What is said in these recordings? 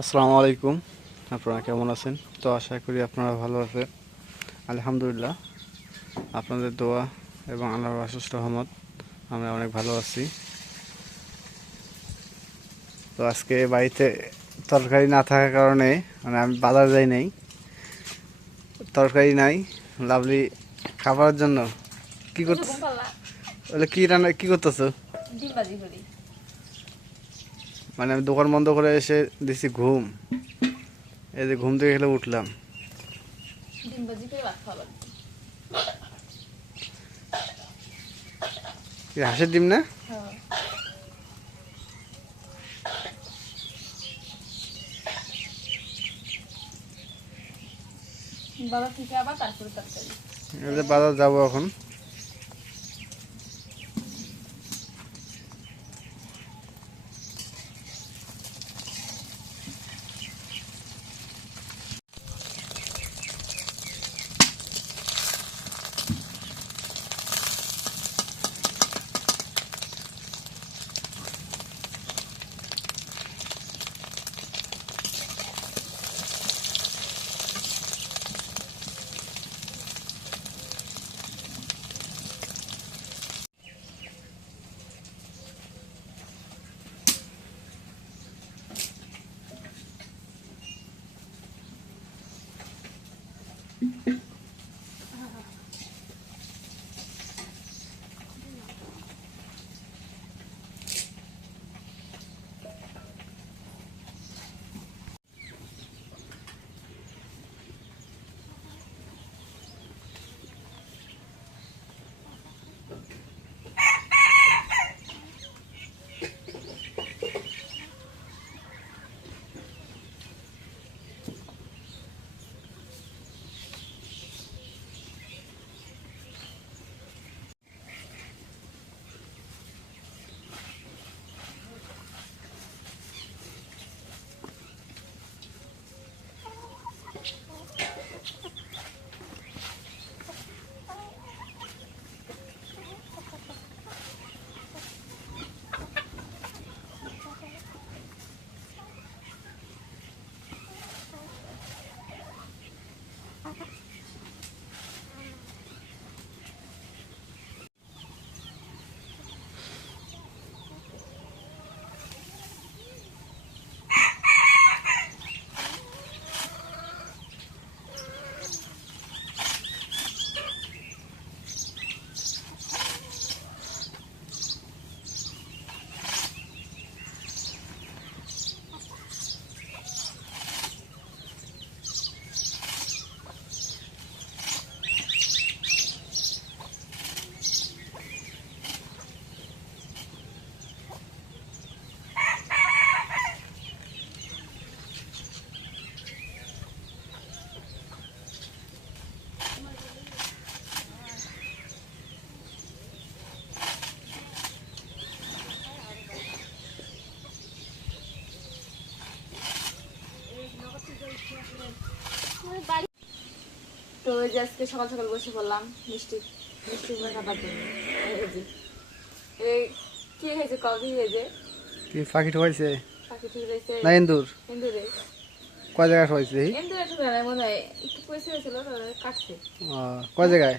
আসসালামু আলাইকুম। আপনারা কেমন আছেন? তো আশা করি আপনারা ভালো আছেন। আলহামদুলিল্লাহ, আপনাদের দোয়া এবং আল্লাহর অশেষ রহমত আমরা অনেক ভালো আছি। তো আজকে বাড়িতে তরকারি না থাকার কারণে আমি বাজার যাই নাই, তরকারি নাই। লাভলি খাবারের জন্য কি করতে কি রান্না কি করতেছো? ডিম ভাজি করি। আমি দোকান বন্ধ করে এসে দিছি ঘুম। এই যে ঘুম থেকে গেলে উঠলাম। ডিম ভাজি করে ভাত খাওয়া লাগবে। কি হাঁসের ডিম না? হ্যাঁ। বাবা থেকে আবার তারপরে তরকারি। এই যে বাজার যাবো এখন। তো ওই যে আজকে সকাল সকাল বসে পড়লাম মিষ্টি মিষ্টি মুখ খাবার জন্য। এই যে এই কি হয়েছে কবি হয়েছে কি পাখি ঠকাইছে পাখি ঠিক রয়েছে না ইন্দুর? ইন্দুরে কয় জায়গায় ঠকাইছে? ইন্দুরে ঠুকে নাই মনে হয় একটু পয়সা হয়েছিল কাটছে। কয় জায়গায়?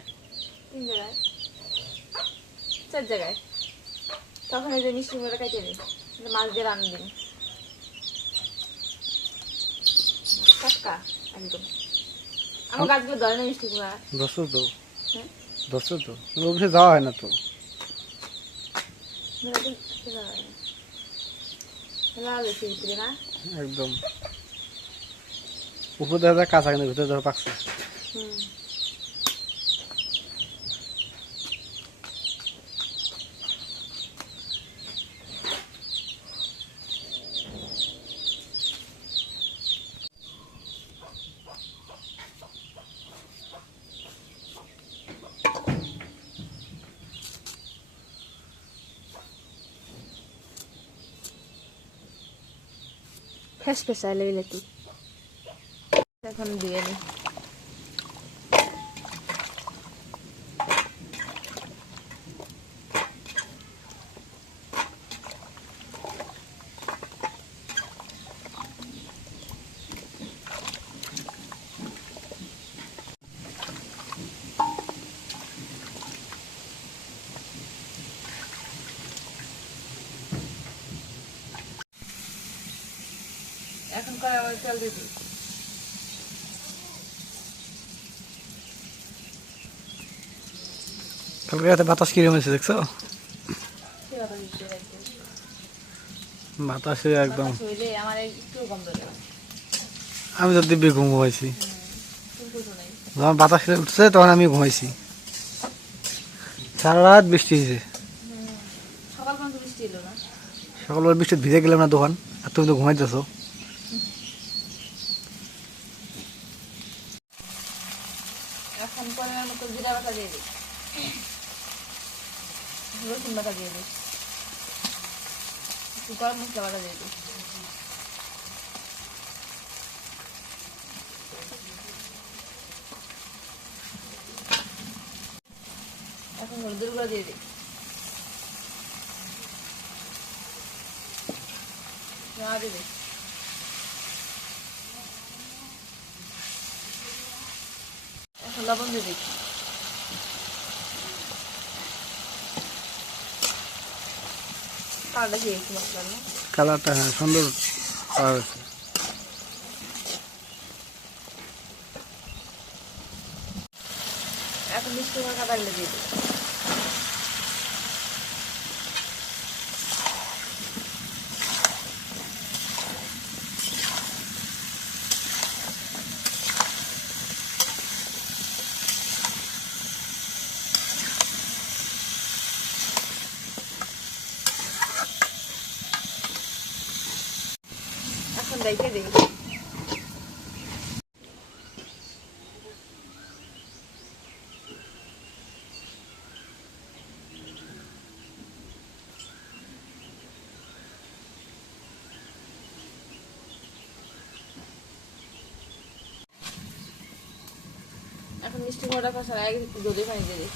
3 জায়গায় 4 জায়গায়। তখন এই যে মিষ্টি মুখটা কাটিয়ে নিই মাছ দিয়ে রান্না দিন টাটকা একদম। আমার গাছগুলো ধরে না মিষ্টি কুমড়া। ধরছো তো? হ্যাঁ ধরছো তো? অফিসে যাওয়া হয় না তো? লাল হয়েছে ভিতরে না একদম উপর দেখা যায় কাঁচা, কিন্তু ভিতরে ধরো পাকছে। হুম। ফেস ফেসাই লেগে তুই এখন দিয়ে নি। কড়াই তেল দিয়ে দিই। কালকে রাতে বাতাস কিরকম হয়েছে দেখছো? সে বাতাস দিতে রাখবে। বাতাসে একদম, বাতাস হইলে আমার একটু গন্ধ দেয়। আমি তো দিব্যি ঘুমাইছি। ফুলকুচু নাই। যখন বাতাস উঠছে তখন আমি ঘুমাইছি। সারা রাত বৃষ্টি হয়েছে। সকাল পর্যন্ত বৃষ্টি এলো না। সকালবেলা বৃষ্টি ভিজে গেলাম না দোকান, আর তুমি তো ঘুমাইতেছো। এখন পরিমাণ মতো জিরা বাটা দিয়ে দিই, রসুন বাটা দিয়ে দিই, একটু গরম মশলা বাটা দিয়ে দিই। এখন হলুদের গুঁড়ো দিয়ে দিই, দিয়ে দিই। এখন লবণ দিয়ে দিই। কালারটা কি একটু মশলা না? কালারটা হ্যাঁ সুন্দর কালার আছে। এখন মিষ্টি করে কাদাগুলো দিয়ে দিই। এখন দেখে দিই। এখন মিষ্টি কুমড়োটা কষার আগে একটু দই পানি দিয়ে দিই।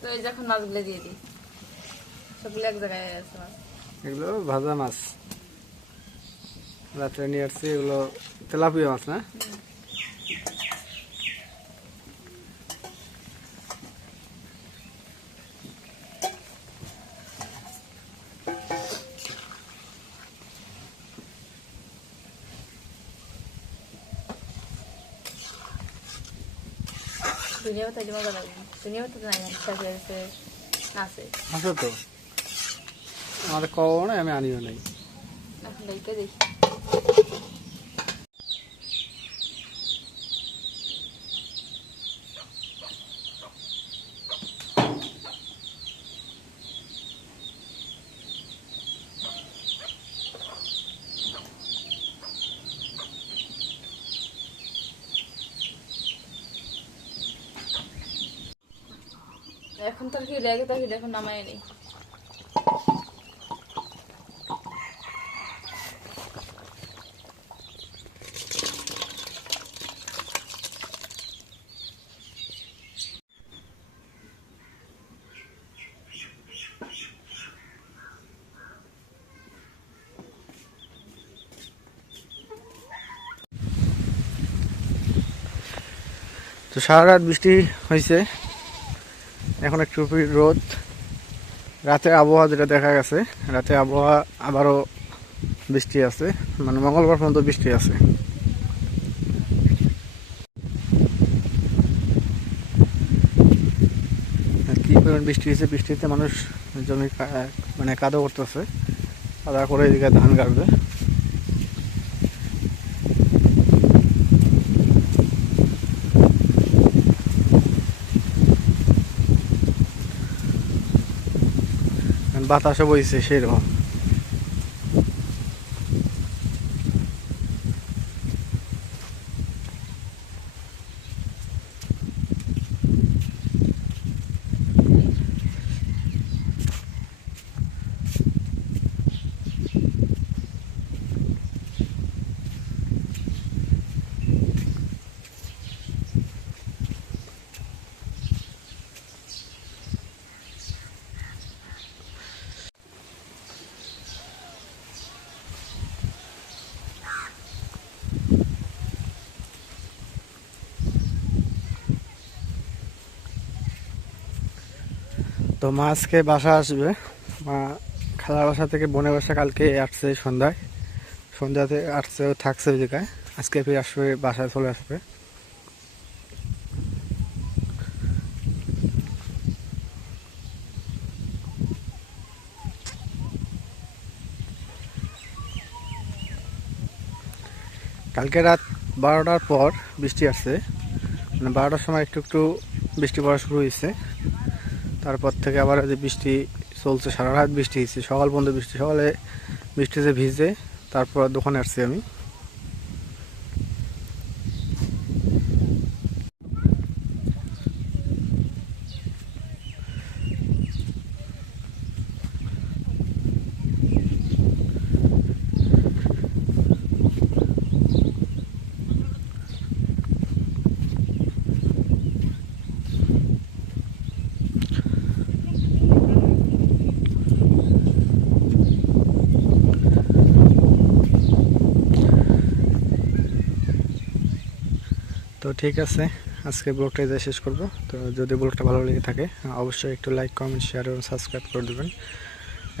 তো এই যে এখন মাছগুলো দিয়ে দিই, সবগুলো এক জায়গায় আছে মাছ। এগুলো ভাজা মাছ রাত্রে নিয়ে আসছি, এগুলো তেলাপিয়া মাছ না? ধনিয়া পাতা দিয়ে মজা লাগবে। ধনিয়া পাতা তো নাই, সাথে আছে আছে। আছে তো, আমাদের কও না, আমি আনিও নাই। এখন দেখে দেখি। এখন তো কি রেগে থাকি, এখন নামাই নেই। তো সারা রাত বৃষ্টি হয়েছে, এখন একটু রোদ। রাতে আবহাওয়া যেটা দেখা গেছে, রাতে আবহাওয়া আবারও বৃষ্টি আছে, মানে মঙ্গলবার পর্যন্ত বৃষ্টি আছে। কি পরিমাণ বৃষ্টি হয়েছে, বৃষ্টিতে মানুষ জমি মানে কাদো করতেছে, কাদা করে এদিকে ধান কাটবে। বাতাসও বইছে সেরকম। তো মা আজকে বাসা আসবে। মা খালার বাসা থেকে বোনের বাসা কালকে আসছে সন্ধ্যাতে আসছে, থাকছে ওই জায়গায়। আজকে ফিরে আসবে, বাসায় চলে আসবে। কালকে রাত 12টার পর বৃষ্টি আসছে, মানে 12টার সময় একটু একটু বৃষ্টি পড়া শুরু হয়েছে। তারপর থেকে আবার যে বৃষ্টি চলছে, সারা রাত বৃষ্টি হয়েছে, সকাল পর্যন্ত বৃষ্টি। সকালে বৃষ্টিতে ভিজে তারপর দোকানে আসছি আমি। তো ঠিক আছে, আজকে ব্লগটা এখানে শেষ করব। তো যদি ব্লগটা ভালো লেগে থাকে অবশ্যই একটু লাইক, কমেন্ট, শেয়ার এবং সাবস্ক্রাইব করে দেবেন।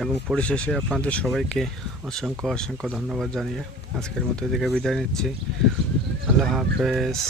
এবং পরিশেষে আপনাদের সবাইকে অসংখ্য অসংখ্য ধন্যবাদ জানিয়ে আজকের মতো এদিকে বিদায় নিচ্ছি। আল্লাহ হাফেজ।